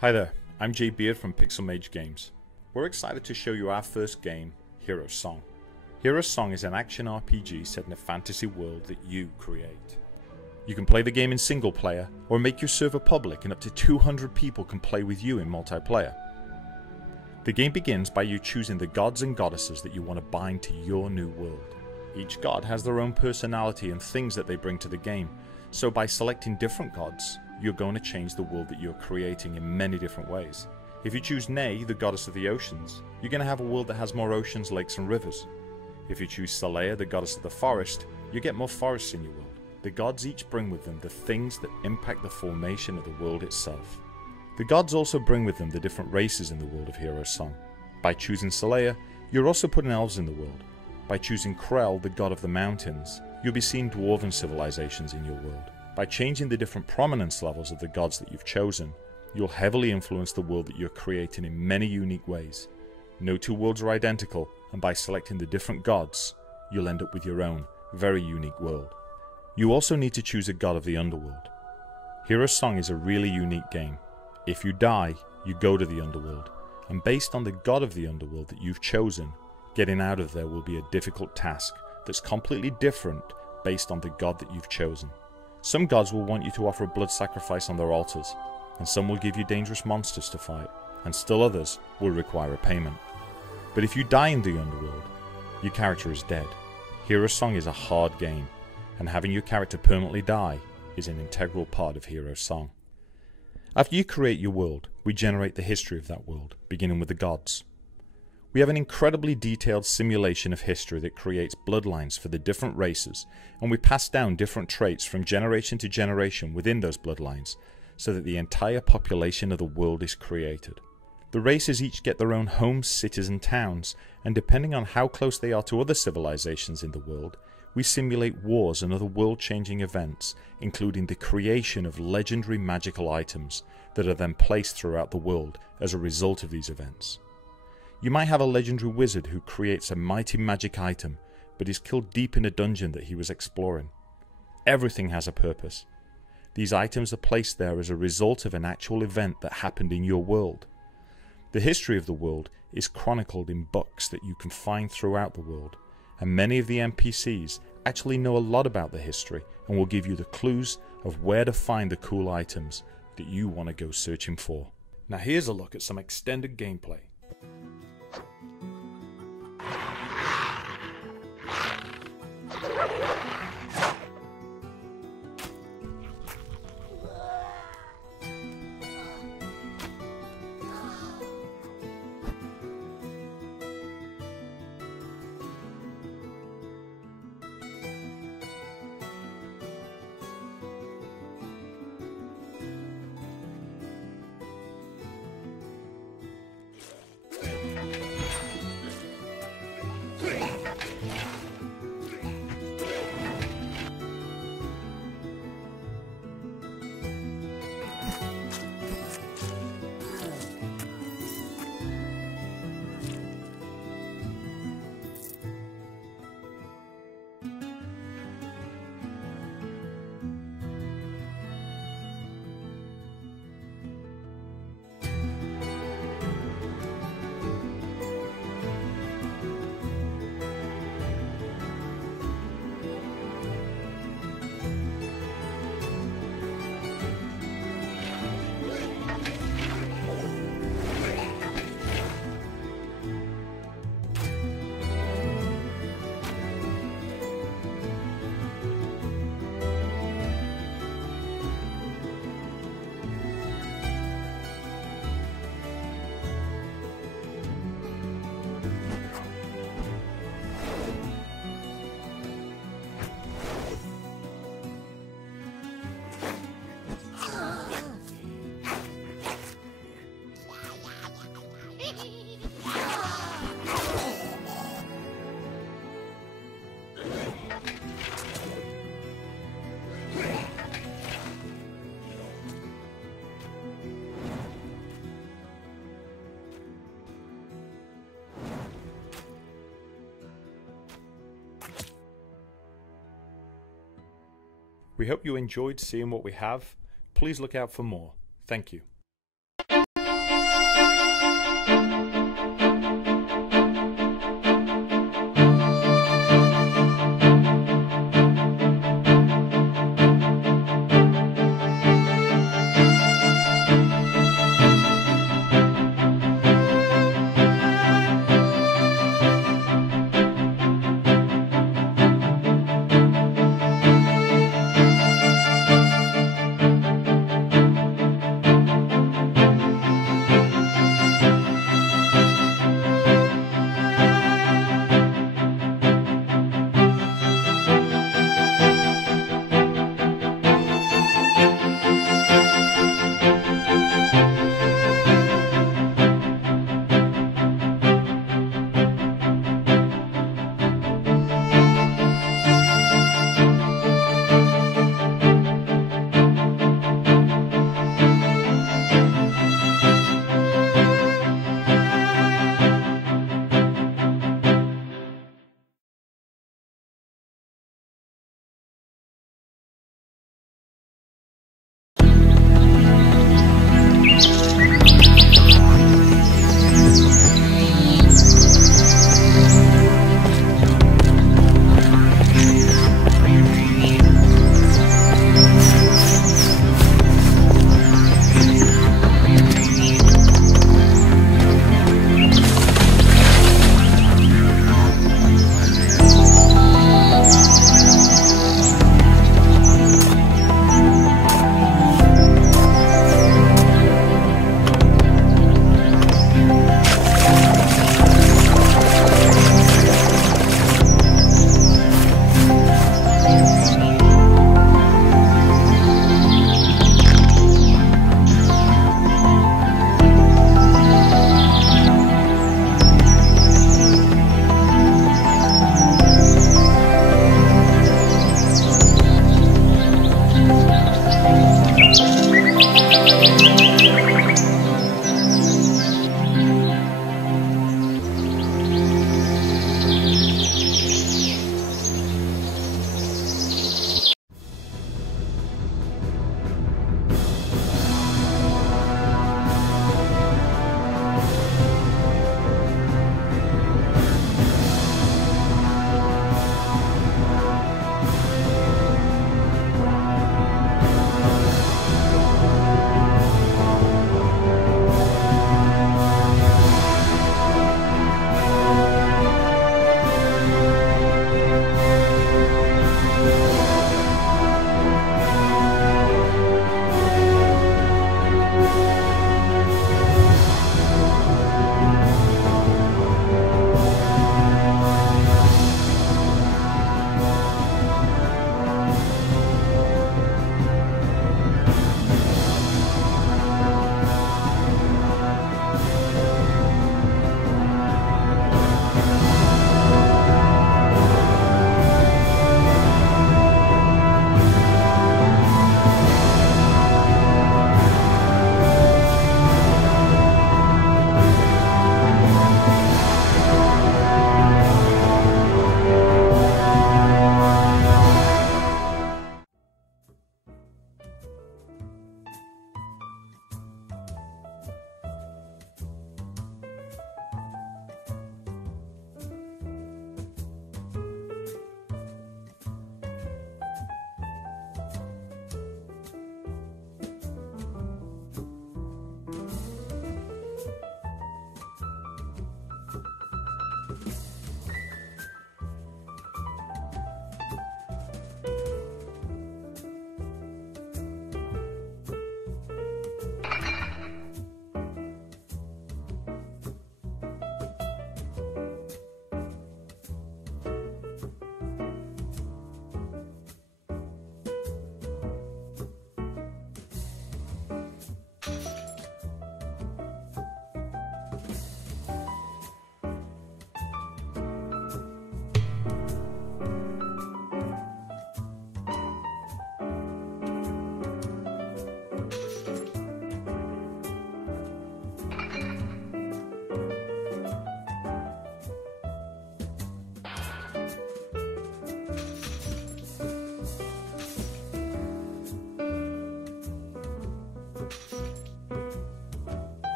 Hi there, I'm Jay Beard from Pixel Mage Games. We're excited to show you our first game, Hero's Song. Hero's Song is an action RPG set in a fantasy world that you create. You can play the game in single player, or make your server public and up to 200 people can play with you in multiplayer. The game begins by you choosing the gods and goddesses that you want to bind to your new world. Each god has their own personality and things that they bring to the game, so by selecting different gods, you're going to change the world that you're creating in many different ways. If you choose Ney, the goddess of the oceans, you're going to have a world that has more oceans, lakes and rivers. If you choose Saleya, the goddess of the forest, you get more forests in your world. The gods each bring with them the things that impact the formation of the world itself. The gods also bring with them the different races in the world of Hero's Song. By choosing Saleya, you're also putting elves in the world. By choosing Krell, the god of the mountains, you'll be seeing dwarven civilizations in your world. By changing the different prominence levels of the gods that you've chosen, you'll heavily influence the world that you're creating in many unique ways. No two worlds are identical, and by selecting the different gods, you'll end up with your own, very unique world. You also need to choose a god of the underworld. Hero's Song is a really unique game. If you die, you go to the underworld, and based on the god of the underworld that you've chosen, getting out of there will be a difficult task that's completely different based on the god that you've chosen. Some gods will want you to offer a blood sacrifice on their altars, and some will give you dangerous monsters to fight, and still others will require a payment. But if you die in the underworld, your character is dead. Hero's Song is a hard game, and having your character permanently die is an integral part of Hero's Song. After you create your world, we generate the history of that world, beginning with the gods. We have an incredibly detailed simulation of history that creates bloodlines for the different races, and we pass down different traits from generation to generation within those bloodlines, so that the entire population of the world is created. The races each get their own homes, cities and towns, and depending on how close they are to other civilizations in the world, we simulate wars and other world-changing events, including the creation of legendary magical items that are then placed throughout the world as a result of these events. You might have a legendary wizard who creates a mighty magic item, but is killed deep in a dungeon that he was exploring. Everything has a purpose. These items are placed there as a result of an actual event that happened in your world. The history of the world is chronicled in books that you can find throughout the world, and many of the NPCs actually know a lot about the history and will give you the clues of where to find the cool items that you want to go searching for. Now here's a look at some extended gameplay. We hope you enjoyed seeing what we have. Please look out for more. Thank you.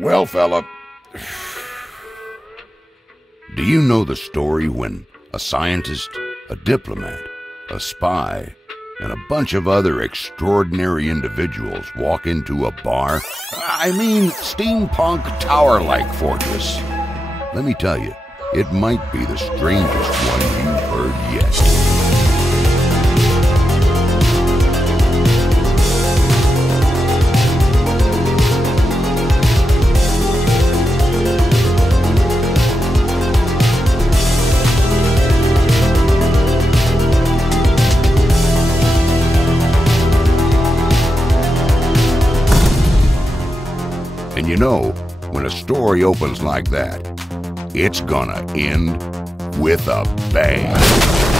Well, fella, do you know the story when a scientist, a diplomat, a spy, and a bunch of other extraordinary individuals walk into a bar? I mean, steampunk tower-like fortress. Let me tell you, it might be the strangest one you've heard yet. And you know, when a story opens like that, it's gonna end with a bang.